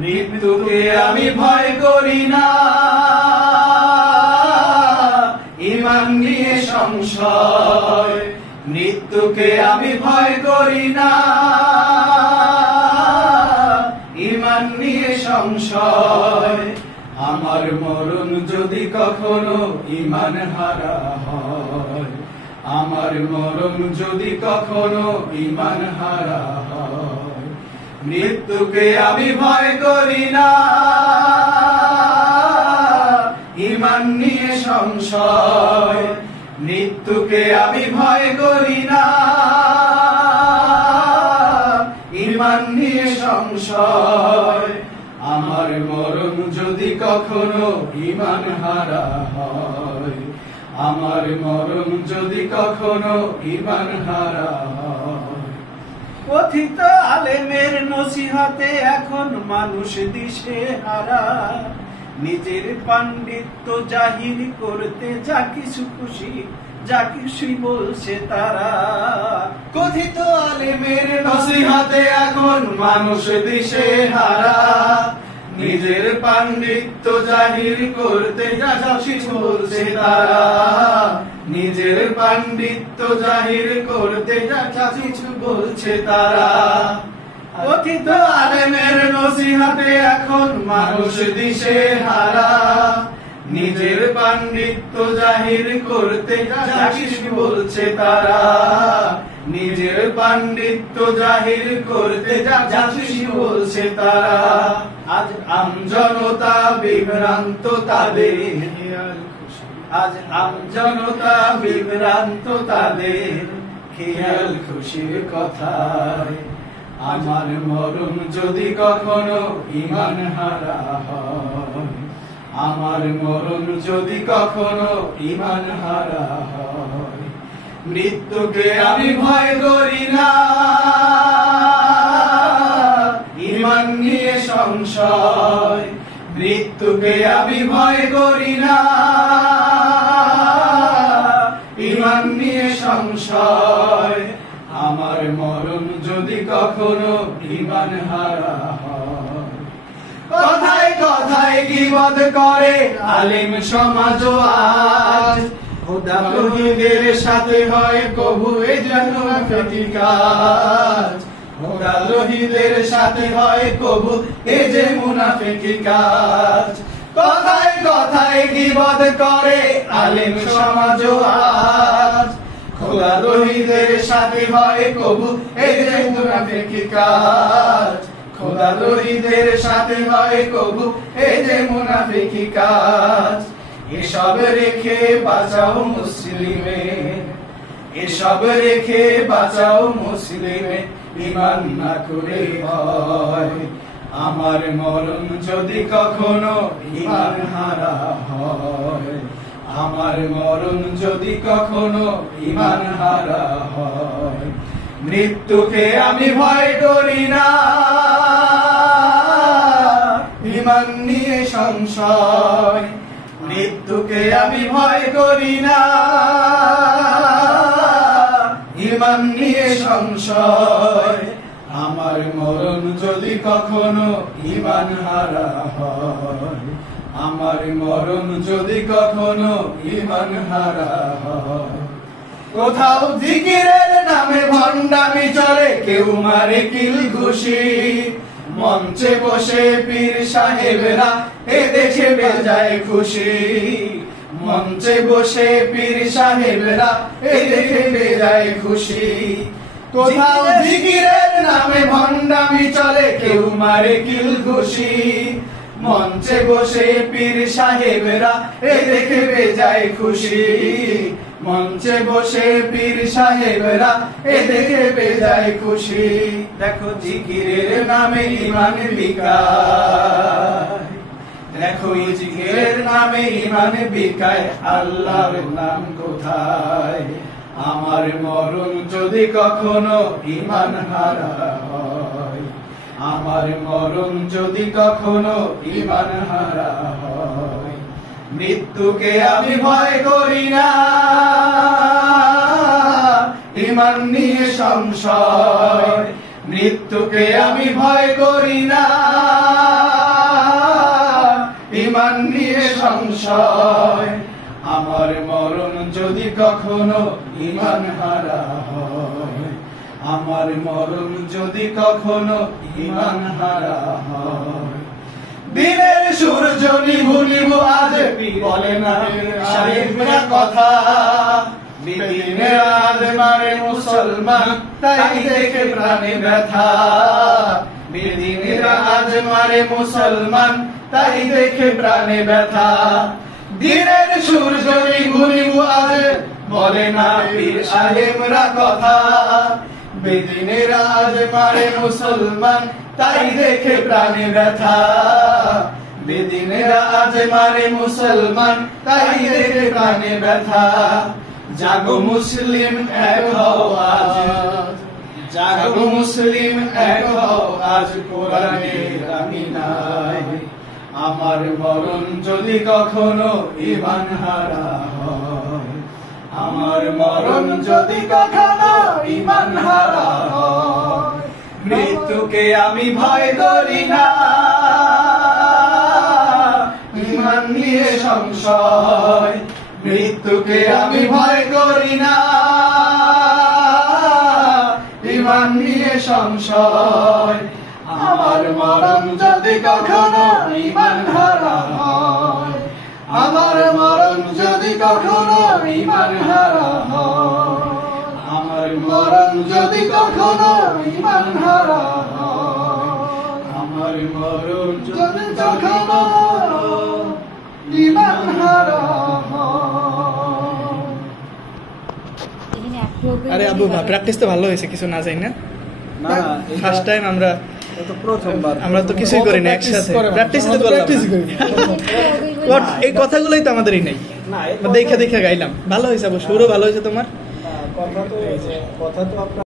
মৃত্যুকে আমি ভয় করি না, ঈমান নিয়ে সংশয়। মৃত্যুকে আমি ভয় করি না, ঈমান নিয়ে সংশয়। আমার মরণ যদি কখনো ঈমান হারা হয়, আমার মরণ যদি কখনো ঈমান হারা হয়। মৃত্যুকে আমি ভয় করি না, ঈমান নিয়ে সংশয়। মৃত্যুকে আমি ভয় করি না, ঈমান নিয়ে সংশয়। আমার মরণ যদি কখনো ঈমান হারা হয়, আমার মরণ যদি কখনো ঈমান হারা হয়। কথিত আলেমের নসিহতে এখন মানুষ দিশে হারা, নিজের পাণ্ডিত্য জাহির করতে যা কিছু খুশি যা কিছুই বলছে তারা। কথিত আলেমের নসিহতে এখন মানুষ দিশে হারা, নিজের পাণ্ডিত্য জাহির করতে যা কিছু বলছে তারা। নিজের পাণ্ডিত্য জাহির করতে যা কিছু বলছে তারা। কথিত আলেমের নসিহতে এখন মানুষ দিশে হারা, নিজের পাণ্ডিত্য জাহির করতে যা কিছু বলছে তারা। নিজের পাণ্ডিত্য জাহির করতে যা কিছু বলছে তারা। আজ আমজনতা বিভ্রান্ত তাদের, আজ আমজনতা বিভ্রান্ত তাদের খেয়াল খুশির কথায়। আমার মরণ যদি কখনো ঈমান হারা হয়, আমার মরণ যদি কখনো ঈমান হারা হয়। মৃত্যুকে আমি ভয় করি না, ঈমান নিয়ে সংশয়। মৃত্যুকে আমি ভয় করি না, ঈমান নিয়ে সংশয়। আমার মরণ যদি কখনো ঈমান হারা হয়। কথায় কথায় গীবত করে আলেম সমাজ আজ, খোদা তৌহিদের সাথে হয় কবু এ যেন মুনাফিকি কাজ। খোদা তৌহিদের সাথে হয় কবু এ যে মুনাফিকি কাজ। কথায় কথায় গীবত করে আলেম সমাজ আজ, খোদা তৌহিদের সাথে হয় কবু এ যে মুনাফিকি কাজ। খোদা তৌহিদের সাথে হয় কবু এ যে মুনাফিকি কাজ। এসব রেখে বাঁচাও মুসলিমের, এসব রেখে বাঁচাও মুসলিমের ঈমান না করে ভয়। আমার মরণ যদি কখনো ঈমান হারা হয়, আমার মরণ যদি কখনো ঈমান হারা হয়। মৃত্যুকে আমি ভয় করি না, ঈমান নিয়ে সংশয়। মৃত্যুকে আমি ভয় করি না, ঈমান নিয়ে সংশয়। আমার মরণ যদি কখনো ঈমান হারা হয়, আমার মরণ যদি কখনো ঈমান হারা হয়। কোথাও জিকিরের নামে ভণ্ডামি চলে, কেউ মারে কিল ঘুষি। মঞ্চে বসে পীর সাহেবরা এ দেখে বেজায় খুশি। মঞ্চে বসে পীর সাহেবরা এ দেখে বেজায় খুশি। কোথাও জিকিরের নামে ভণ্ডামি চলে, কেউ মারে কিল ঘুষি। মঞ্চে বসে পীর সাহেবরা এ দেখে বেজায় খুশি। মঞ্চে বসে পীর সাহেবরা এ দেখে বেজায় খুশি। দেখো জিকিরের নামে ঈমান বিকায়, দেখো জিকিরের নামে ঈমান বিকায়। আল্লাহর নাম কোথায়? আমার মরণ যদি কখনো ঈমান হারা হয়, আমার মরণ যদি কখনো ঈমান হারা হয়। মৃত্যুকে আমি ভয় করি না, ঈমান নিয়ে সংশয়। মৃত্যুকে আমি ভয় করি না, ঈমান নিয়ে সংশয়। আমার মরণ যদি কখনো ঈমান হারা হয়, আমার মরণ যদি কখনো ঈমান হারা হয়। দিনের সূর্য নিভু নিভু আজ বলে না সাহেবরা কথা, বেদিনের আজ মারে মুসলমান তাই দেখে প্রাণে ব্যথা। বেদিনের আজ মারে মুসলমান তাই দেখে প্রাণে ব্যথা। দিনের সূর্য নিভু নিভু আজ বলে না পীর সাহেবরা কথা, বেদিনের আজ মারে মুসলমান তাই দেখে প্রাণে ব্যথা। বেদিনের আজ মারে মুসলমান তাই দেখে প্রাণে ব্যথা। জাগো মুসলিম এক হও আজ, জাগো মুসলিম এক হও আজ, কোরআনের আমিনায়। আমার মরণ যদি কখনো ঈমান হারা হয়, আমার মরণ যদি কখনো ঈমান হারা হয়। মৃত্যুকে আমি ভয় করি না, ঈমান নিয়ে সংশয়। মৃত্যুকে আমি ভয় করি না, ঈমান নিয়ে সংশয়। আমার মরণ যদি কখনো ঈমান হারা হয়, আমার মরণ যদি কখনো ঈমান হারা হয়, আমার মরণ যদি কখনো ঈমান হারা হয়, আমার মরণ যদি কখনো ঈমান হারা হয়। আরে আবু প্র্যাকটিস তো ভালো হয়েছে, কিছু না যাই না। না ফার্স্ট টাইম আমরা তো প্রথমবার, আমরা তো কিছুই করি না একসাথে, প্র্যাকটিস তো করলাম। এই কথাগুলোই তো আমাদেরই নেই, না দেখে দেখে গাইলাম। ভালো হয়েছে আবু, সুরও ভালো হয়েছে তোমার। কথা তো আপনার